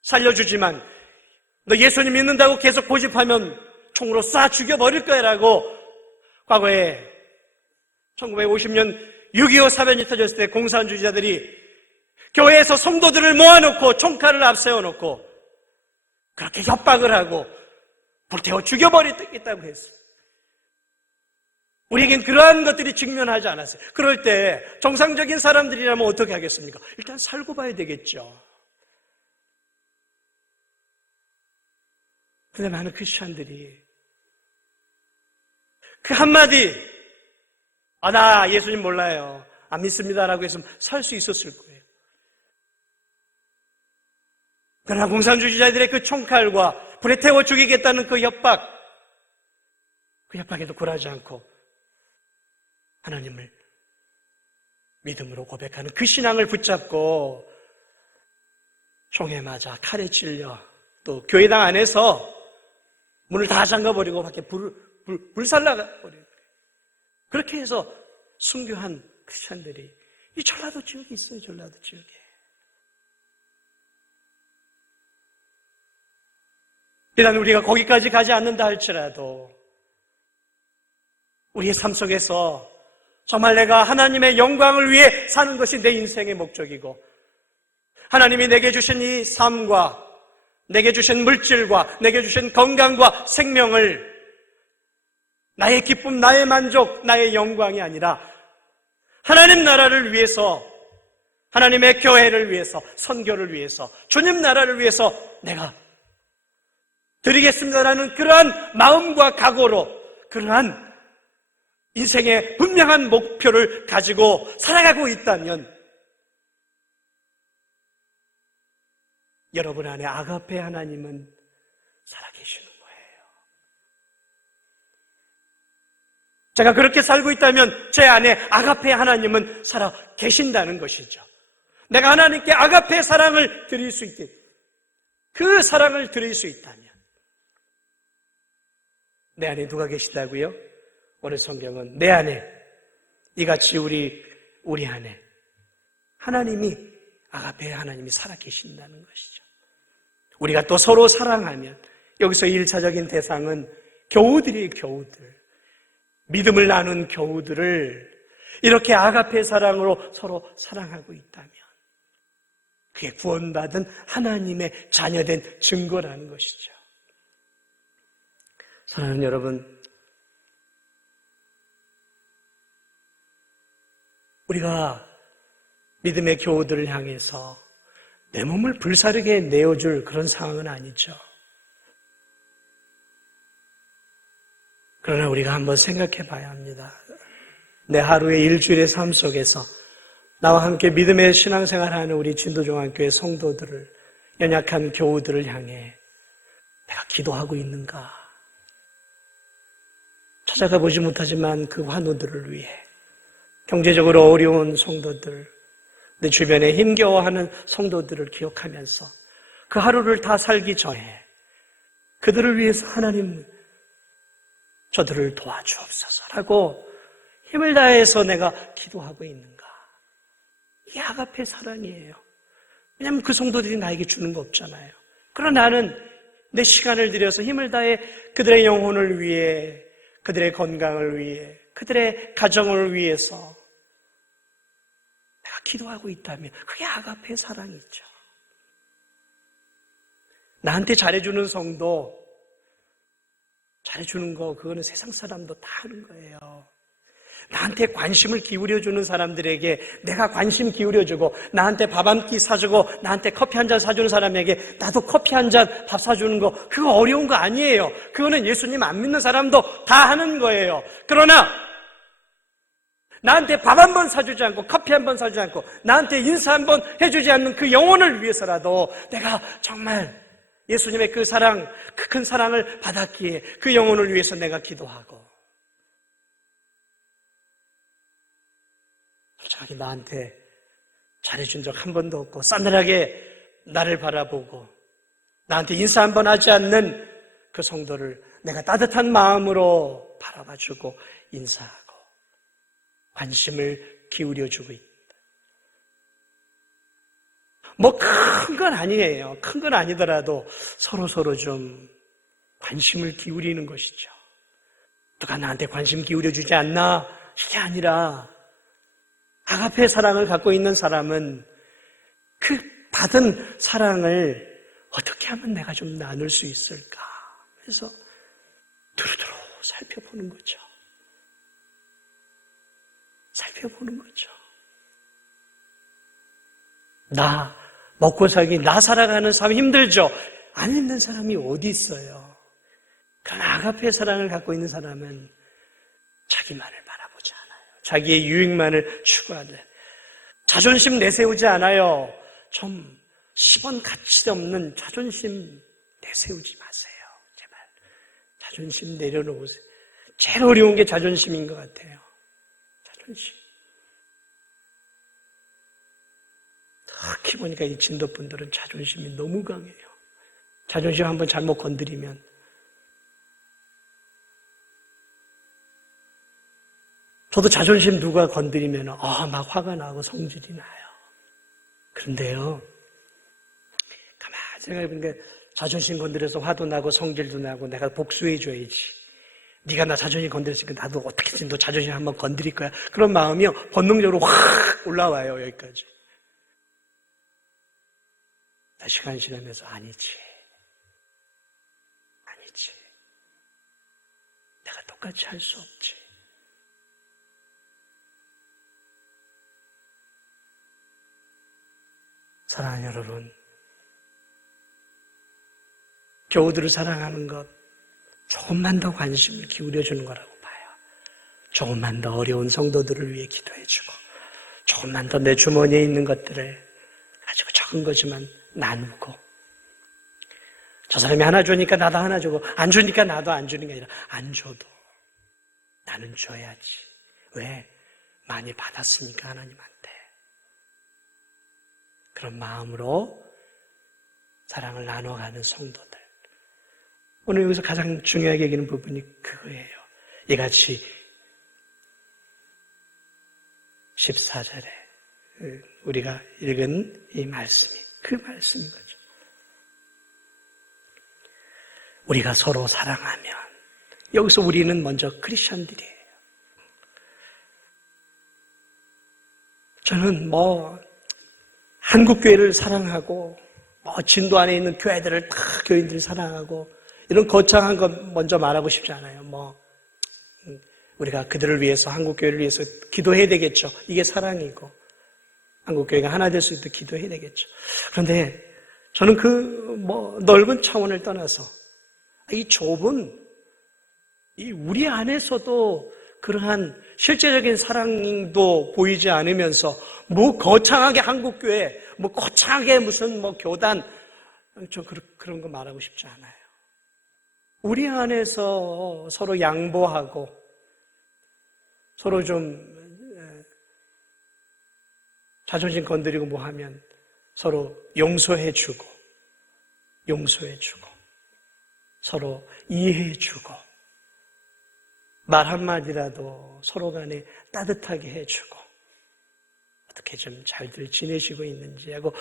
살려주지만 너 예수님 믿는다고 계속 고집하면 총으로 쏴 죽여버릴 거야 라고 과거에 1950년 6.25 사변이 터졌을 때 공산주의자들이 교회에서 성도들을 모아놓고 총칼을 앞세워놓고 그렇게 협박을 하고 불태워 죽여버리겠다고 했어요. 우리에겐 그러한 것들이 직면하지 않았어요. 그럴 때 정상적인 사람들이라면 어떻게 하겠습니까? 일단 살고 봐야 되겠죠. 근데 많은 크리스찬들이 그 한마디, 나 예수님 몰라요, 안 믿습니다라고 했으면 살 수 있었을 거예요. 그러나 공산주의자들의 그 총칼과 불에 태워 죽이겠다는 그 협박에도 굴하지 않고 하나님을 믿음으로 고백하는 그 신앙을 붙잡고 총에 맞아 칼에 찔려 또 교회당 안에서 문을 다 잠가버리고 밖에 불살라버리고 그렇게 해서 순교한 크리스찬들이 이 전라도 지역에 있어요. 전라도 지역에. 비단 우리가 거기까지 가지 않는다 할지라도 우리의 삶 속에서 정말 내가 하나님의 영광을 위해 사는 것이 내 인생의 목적이고 하나님이 내게 주신 이 삶과 내게 주신 물질과 내게 주신 건강과 생명을 나의 기쁨, 나의 만족, 나의 영광이 아니라 하나님 나라를 위해서, 하나님의 교회를 위해서, 선교를 위해서, 주님 나라를 위해서 내가 드리겠습니다라는 그러한 마음과 각오로, 그러한 인생의 분명한 목표를 가지고 살아가고 있다면 여러분 안에 아가페 하나님은 살아계시는 거예요. 제가 그렇게 살고 있다면 제 안에 아가페 하나님은 살아계신다는 것이죠. 내가 하나님께 아가페 사랑을 드릴 수 있게, 그 사랑을 드릴 수 있다면 내 안에 누가 계시다고요? 오늘 성경은 내 안에, 이같이 우리 안에 하나님이, 아가페 하나님이 살아계신다는 것이죠. 우리가 또 서로 사랑하면, 여기서 1차적인 대상은 교우들이에요. 교우들, 믿음을 나눈 교우들을 이렇게 아가페 사랑으로 서로 사랑하고 있다면 그게 구원받은 하나님의 자녀된 증거라는 것이죠. 사랑하는 여러분, 우리가 믿음의 교우들을 향해서 내 몸을 불사르게 내어줄 그런 상황은 아니죠. 그러나 우리가 한번 생각해 봐야 합니다. 내 하루의 일주일의 삶 속에서 나와 함께 믿음의 신앙생활하는 우리 진도종합교회 성도들을, 연약한 교우들을 향해 내가 기도하고 있는가? 찾아가 보지 못하지만 그 환우들을 위해, 경제적으로 어려운 성도들, 내 주변에 힘겨워하는 성도들을 기억하면서 그 하루를 다 살기 전에 그들을 위해서 하나님 저들을 도와주옵소서라고 힘을 다해서 내가 기도하고 있는가? 이게 아가페 사랑이에요. 왜냐하면 그 성도들이 나에게 주는 거 없잖아요. 그러나 나는 내 시간을 들여서 힘을 다해 그들의 영혼을 위해, 그들의 건강을 위해, 그들의 가정을 위해서 내가 기도하고 있다면 그게 아가페 사랑이죠. 나한테 잘해주는 성도, 잘해주는 거, 그거는 세상 사람도 다 하는 거예요. 나한테 관심을 기울여주는 사람들에게 내가 관심 기울여주고, 나한테 밥 한 끼 사주고, 나한테 커피 한 잔 사주는 사람에게 나도 커피 한 잔 밥 사주는 거, 그거 어려운 거 아니에요. 그거는 예수님 안 믿는 사람도 다 하는 거예요. 그러나 나한테 밥 한 번 사주지 않고, 커피 한 번 사주지 않고, 나한테 인사 한 번 해주지 않는 그 영혼을 위해서라도 내가 정말 예수님의 그 사랑, 그 큰 사랑을 받았기에 그 영혼을 위해서 내가 기도하고, 자기 나한테 잘해준 적 한 번도 없고 싸늘하게 나를 바라보고 나한테 인사 한 번 하지 않는 그 성도를 내가 따뜻한 마음으로 바라봐주고 인사하고 관심을 기울여주고 있다. 뭐 큰 건 아니에요. 큰 건 아니더라도 서로 좀 관심을 기울이는 것이죠. 누가 나한테 관심 기울여주지 않나? 이게 아니라 아가페 사랑을 갖고 있는 사람은 그 받은 사랑을 어떻게 하면 내가 좀 나눌 수 있을까? 그래서 두루두루 살펴보는 거죠. 살펴보는 거죠. 나 먹고 살기, 나 살아가는 삶 힘들죠? 안 힘든 사람이 어디 있어요? 그러나 아가페 사랑을 갖고 있는 사람은 자기만을 바라보지 않아요. 자기의 유익만을 추구하는, 자존심 내세우지 않아요. 좀 10원 가치 없는 자존심 내세우지 마세요. 제발 자존심 내려놓으세요. 제일 어려운 게 자존심인 것 같아요. 자존심. 특히 보니까 이 진도분들은 자존심이 너무 강해요. 자존심 한번 잘못 건드리면 저도 자존심 누가 건드리면 막 화가 나고 성질이 나요. 그런데요, 가만히 생각해보니까 자존심 건드려서 화도 나고 성질도 나고 내가 복수해줘야지. 네가 나 자존심 건드렸으니까 나도 어떻게든 너 자존심 한번 건드릴 거야. 그런 마음이요 본능적으로 확 올라와요. 여기까지. 시간 지나면서 아니지. 내가 똑같이 할 수 없지. 사랑하는 여러분, 교우들을 사랑하는 것 조금만 더 관심을 기울여주는 거라고 봐요. 조금만 더 어려운 성도들을 위해 기도해주고, 조금만 더 내 주머니에 있는 것들을 가지고 적은 거지만 나누고, 저 사람이 하나 주니까 나도 하나 주고, 안 주니까 나도 안 주는 게 아니라 안 줘도 나는 줘야지. 왜? 많이 받았으니까 하나님한테. 그런 마음으로 사랑을 나눠가는 성도들. 오늘 여기서 가장 중요하게 여기는 부분이 그거예요. 이같이 14절에 우리가 읽은 이 말씀이 그 말씀인 거죠. 우리가 서로 사랑하면, 여기서 우리는 먼저 크리스천들이에요. 저는 한국교회를 사랑하고, 진도 안에 있는 교회들을 다 교인들을 사랑하고, 이런 거창한 것 먼저 말하고 싶지 않아요. 우리가 그들을 위해서, 한국교회를 위해서 기도해야 되겠죠. 이게 사랑이고, 한국교회가 하나 될 수 있도록 기도해야 되겠죠. 그런데 저는 넓은 차원을 떠나서, 이 좁은, 우리 안에서도 그러한 실제적인 사랑도 보이지 않으면서, 거창하게 한국교회, 거창하게 무슨 교단, 저 그런 거 말하고 싶지 않아요. 우리 안에서 서로 양보하고, 서로 좀 자존심 건드리고 하면 서로 용서해주고, 서로 이해해주고, 말 한마디라도 서로 간에 따뜻하게 해주고, 어떻게 좀 잘들 지내시고 있는지 하고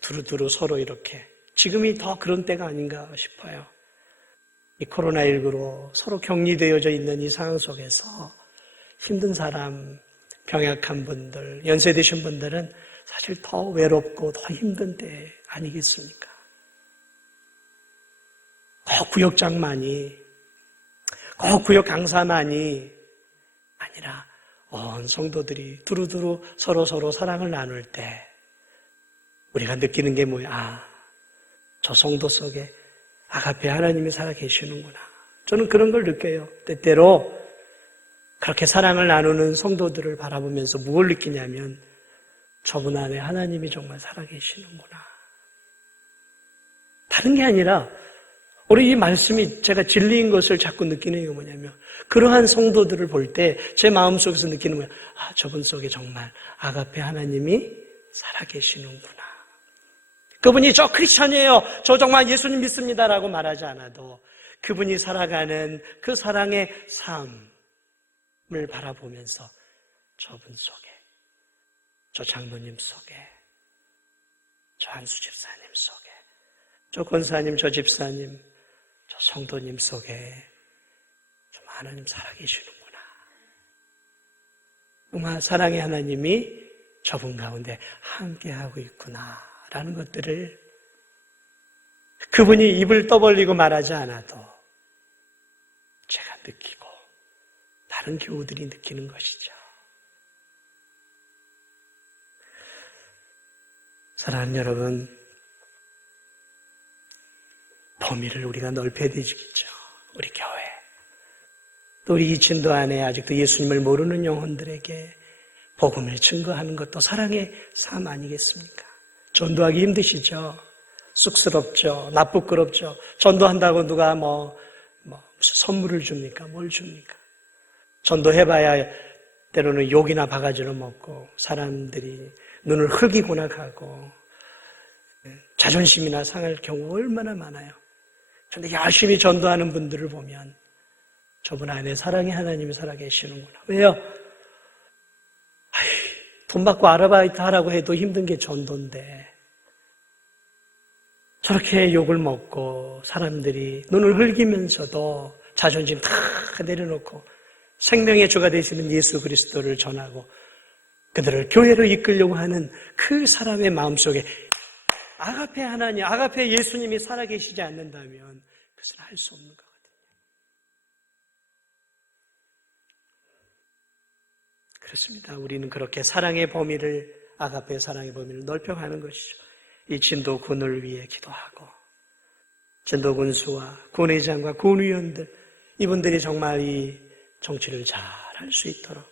두루두루 서로 이렇게, 지금이 더 그런 때가 아닌가 싶어요. 이 코로나19로 서로 격리되어져 있는 이 상황 속에서 힘든 사람, 병약한 분들, 연세 드신 분들은 사실 더 외롭고 더 힘든 때 아니겠습니까? 꼭 구역장만이, 꼭 구역 강사만이 아니라 온 성도들이 두루두루 서로 사랑을 나눌 때 우리가 느끼는 게 뭐야? 저 성도 속에 아가페 하나님이 살아계시는구나. 저는 그런 걸 느껴요. 때때로 그렇게 사랑을 나누는 성도들을 바라보면서 무엇을 느끼냐면, 저분 안에 하나님이 정말 살아계시는구나. 다른 게 아니라 우리 이 말씀이 제가 진리인 것을 자꾸 느끼는 게 뭐냐면, 그러한 성도들을 볼 때 제 마음속에서 느끼는 거예요. 저분 속에 정말 아가페 하나님이 살아계시는구나. 그분이 저 크리스천이에요, 저 정말 예수님 믿습니다라고 말하지 않아도 그분이 살아가는 그 사랑의 삶을 바라보면서 저분 속에, 저 장로님 속에, 저 한수 집사님 속에, 저 권사님, 저 집사님, 저 성도님 속에 좀 하나님 살아계시는구나. 정말 사랑의 하나님이 저분 가운데 함께하고 있구나 라는 것들을 그분이 입을 떠벌리고 말하지 않아도 제가 느끼고 다른 교우들이 느끼는 것이죠. 사랑하는 여러분, 범위를 우리가 넓혀야 되겠죠. 우리 교회, 또 우리 이 진도 안에 아직도 예수님을 모르는 영혼들에게 복음을 증거하는 것도 사랑의 삶 아니겠습니까? 전도하기 힘드시죠? 쑥스럽죠? 나쁘끄럽죠? 전도한다고 누가 무슨 선물을 줍니까? 뭘 줍니까? 전도해봐야 때로는 욕이나 바가지로 먹고 사람들이 눈을 흘기고나 가고 자존심이나 상할 경우 얼마나 많아요. 그런데 열심히 전도하는 분들을 보면 저분 안에 사랑의 하나님이 살아계시는구나. 왜요? 돈 받고 아르바이트 하라고 해도 힘든 게 전도인데 저렇게 욕을 먹고 사람들이 눈을 흘기면서도 자존심 다 내려놓고 생명의 주가 되시는 예수 그리스도를 전하고 그들을 교회로 이끌려고 하는 그 사람의 마음속에 아가페 하나님, 아가페 예수님이 살아계시지 않는다면 그것은 할 수 없는 거거든요. 그렇습니다. 우리는 그렇게 사랑의 범위를, 아가페 사랑의 범위를 넓혀가는 것이죠. 이 진도군을 위해 기도하고 진도군수와 군의장과 군의원들 이분들이 정말 이 정치를 잘 할 수 있도록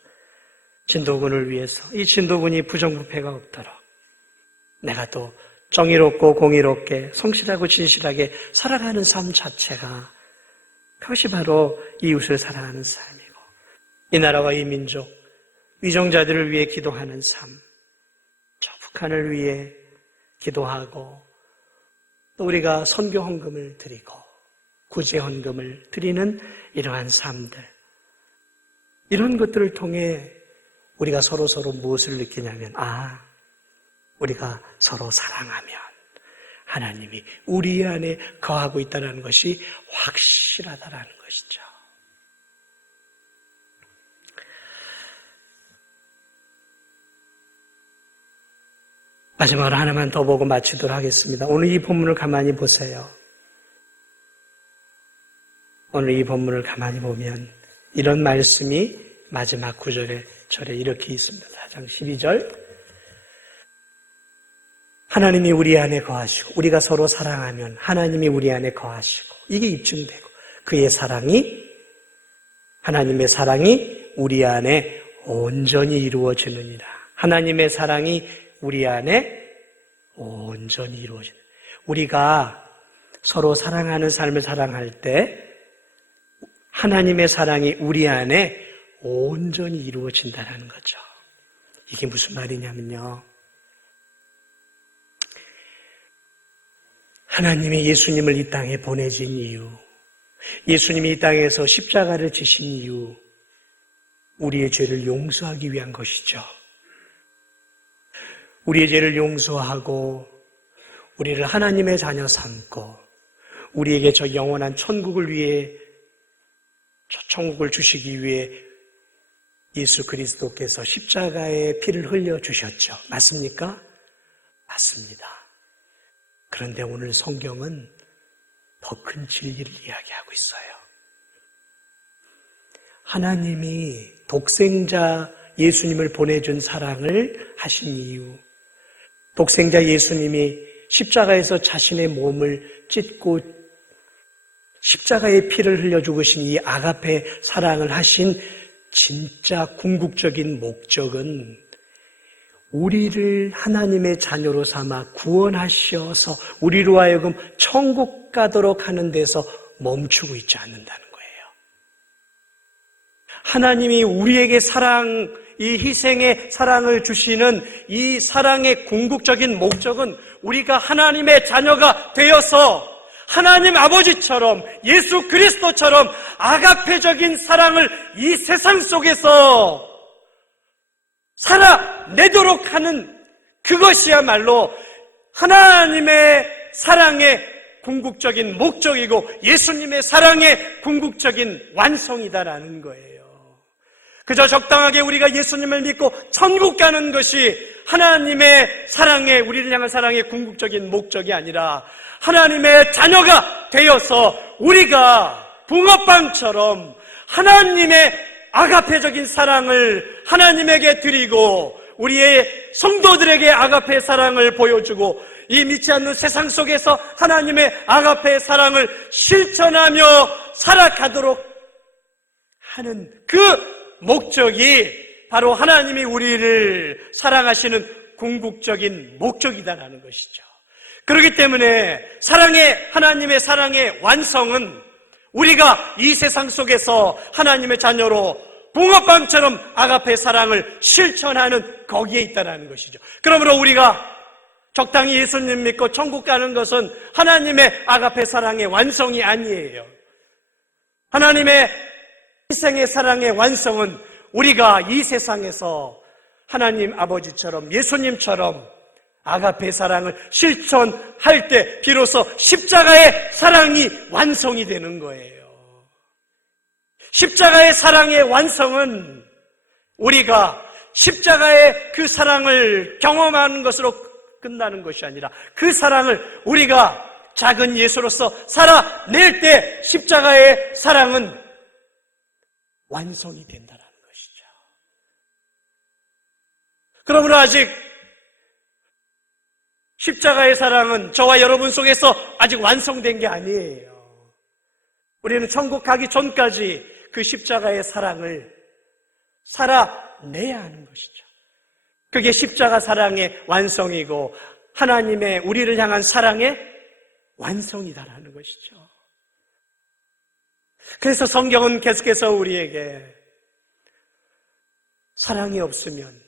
진도군을 위해서 이 진도군이 부정부패가 없도록 내가 또 정의롭고 공의롭게 성실하고 진실하게 살아가는 삶 자체가 그것이 바로 이웃을 사랑하는 삶이고 이 나라와 이 민족 위정자들을 위해 기도하는 삶, 저 북한을 위해 기도하고 또 우리가 선교 헌금을 드리고 구제 헌금을 드리는 이러한 삶들 이런 것들을 통해 우리가 서로 무엇을 느끼냐면 우리가 서로 사랑하면 하나님이 우리 안에 거하고 있다는 것이 확실하다는 것이죠. 마지막으로 하나만 더 보고 마치도록 하겠습니다. 오늘 이 본문을 가만히 보세요. 오늘 이 본문을 가만히 보면 이런 말씀이 마지막 구절에 절에 이렇게 있습니다. 4장 12절 하나님이 우리 안에 거하시고 우리가 서로 사랑하면 하나님이 우리 안에 거하시고 이게 입증되고 그의 사랑이 하나님의 사랑이 우리 안에 온전히 이루어지느니라. 하나님의 사랑이 우리 안에 온전히 이루어지는 우리가 서로 사랑하는 삶을 사랑할 때 하나님의 사랑이 우리 안에 온전히 이루어진다는 거죠. 이게 무슨 말이냐면요. 하나님이 예수님을 이 땅에 보내신 이유, 예수님이 이 땅에서 십자가를 지신 이유, 우리의 죄를 용서하기 위한 것이죠. 우리의 죄를 용서하고 우리를 하나님의 자녀 삼고 우리에게 저 영원한 천국을 위해 저 천국을 주시기 위해 예수 그리스도께서 십자가에 피를 흘려주셨죠. 맞습니까? 맞습니다. 그런데 오늘 성경은 더 큰 진리를 이야기하고 있어요. 하나님이 독생자 예수님을 보내준 사랑을 하신 이유, 독생자 예수님이 십자가에서 자신의 몸을 찢고 십자가의 피를 흘려 죽으신 이 아가페 사랑을 하신 진짜 궁극적인 목적은 우리를 하나님의 자녀로 삼아 구원하셔서 우리로 하여금 천국 가도록 하는 데서 멈추고 있지 않는다는 거예요. 하나님이 우리에게 이 희생의 사랑을 주시는 이 사랑의 궁극적인 목적은 우리가 하나님의 자녀가 되어서 하나님 아버지처럼 예수 그리스도처럼 아가페적인 사랑을 이 세상 속에서 살아내도록 하는 그것이야말로 하나님의 사랑의 궁극적인 목적이고 예수님의 사랑의 궁극적인 완성이다라는 거예요. 그저 적당하게 우리가 예수님을 믿고 천국 가는 것이 하나님의 사랑의 우리를 향한 사랑의 궁극적인 목적이 아니라 하나님의 자녀가 되어서 우리가 붕어빵처럼 하나님의 아가페적인 사랑을 하나님에게 드리고 우리의 성도들에게 아가페 사랑을 보여주고 이 믿지 않는 세상 속에서 하나님의 아가페 사랑을 실천하며 살아가도록 하는 그 목적이 바로 하나님이 우리를 사랑하시는 궁극적인 목적이다라는 것이죠. 그렇기 때문에 하나님의 사랑의 완성은 우리가 이 세상 속에서 하나님의 자녀로 붕어빵처럼 아가페 사랑을 실천하는 거기에 있다는 것이죠. 그러므로 우리가 적당히 예수님 믿고 천국 가는 것은 하나님의 아가페 사랑의 완성이 아니에요. 하나님의 희생의 사랑의 완성은 우리가 이 세상에서 하나님 아버지처럼 예수님처럼 아가페 사랑을 실천할 때 비로소 십자가의 사랑이 완성이 되는 거예요. 십자가의 사랑의 완성은 우리가 십자가의 그 사랑을 경험하는 것으로 끝나는 것이 아니라 그 사랑을 우리가 작은 예수로서 살아낼 때 십자가의 사랑은 완성이 된다는 것이죠. 그러므로 아직 십자가의 사랑은 저와 여러분 속에서 아직 완성된 게 아니에요. 우리는 천국 가기 전까지 그 십자가의 사랑을 살아내야 하는 것이죠. 그게 십자가 사랑의 완성이고 하나님의 우리를 향한 사랑의 완성이다라는 것이죠. 그래서 성경은 계속해서 우리에게 사랑이 없으면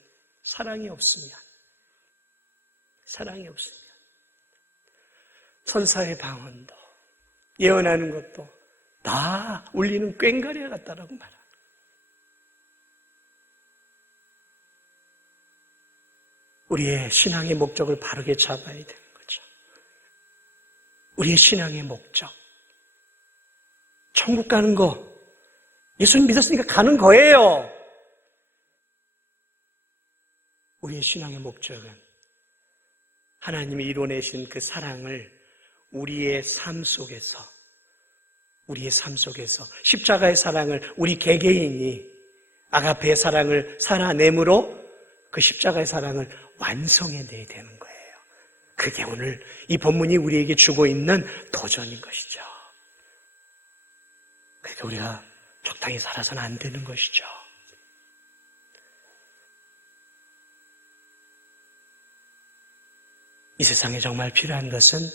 선사의 방언도 예언하는 것도 다 울리는 꽹과리와 같다라고 말합니다. 우리의 신앙의 목적을 바르게 잡아야 되는 거죠. 우리의 신앙의 목적. 천국 가는 거, 예수님 믿었으니까 가는 거예요. 우리의 신앙의 목적은 하나님이 이뤄내신 그 사랑을 우리의 삶 속에서 십자가의 사랑을 우리 개개인이 아가페의 사랑을 살아내므로 그 십자가의 사랑을 완성해내야 되는 거예요. 그게 오늘 이 본문이 우리에게 주고 있는 도전인 것이죠. 그러니까 우리가 적당히 살아서는 안 되는 것이죠. 이 세상에 정말 필요한 것은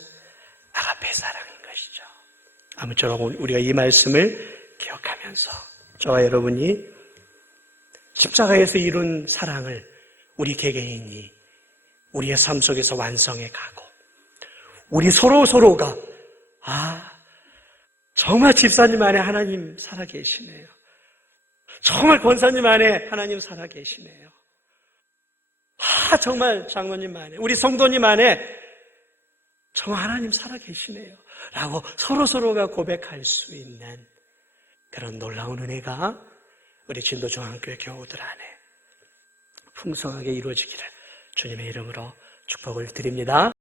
아가페 사랑인 것이죠. 아무쪼록 우리가 이 말씀을 기억하면서 저와 여러분이 십자가에서 이룬 사랑을 우리 개개인이 우리의 삶 속에서 완성해 가고 우리 서로가 정말 집사님 안에 하나님 살아계시네요. 정말 권사님 안에 하나님 살아계시네요. 정말 장로님 안에 우리 성도님 안에 정말 하나님 살아계시네요 라고 서로가 고백할 수 있는 그런 놀라운 은혜가 우리 진도중앙교회 교우들 안에 풍성하게 이루어지기를 주님의 이름으로 축복을 드립니다.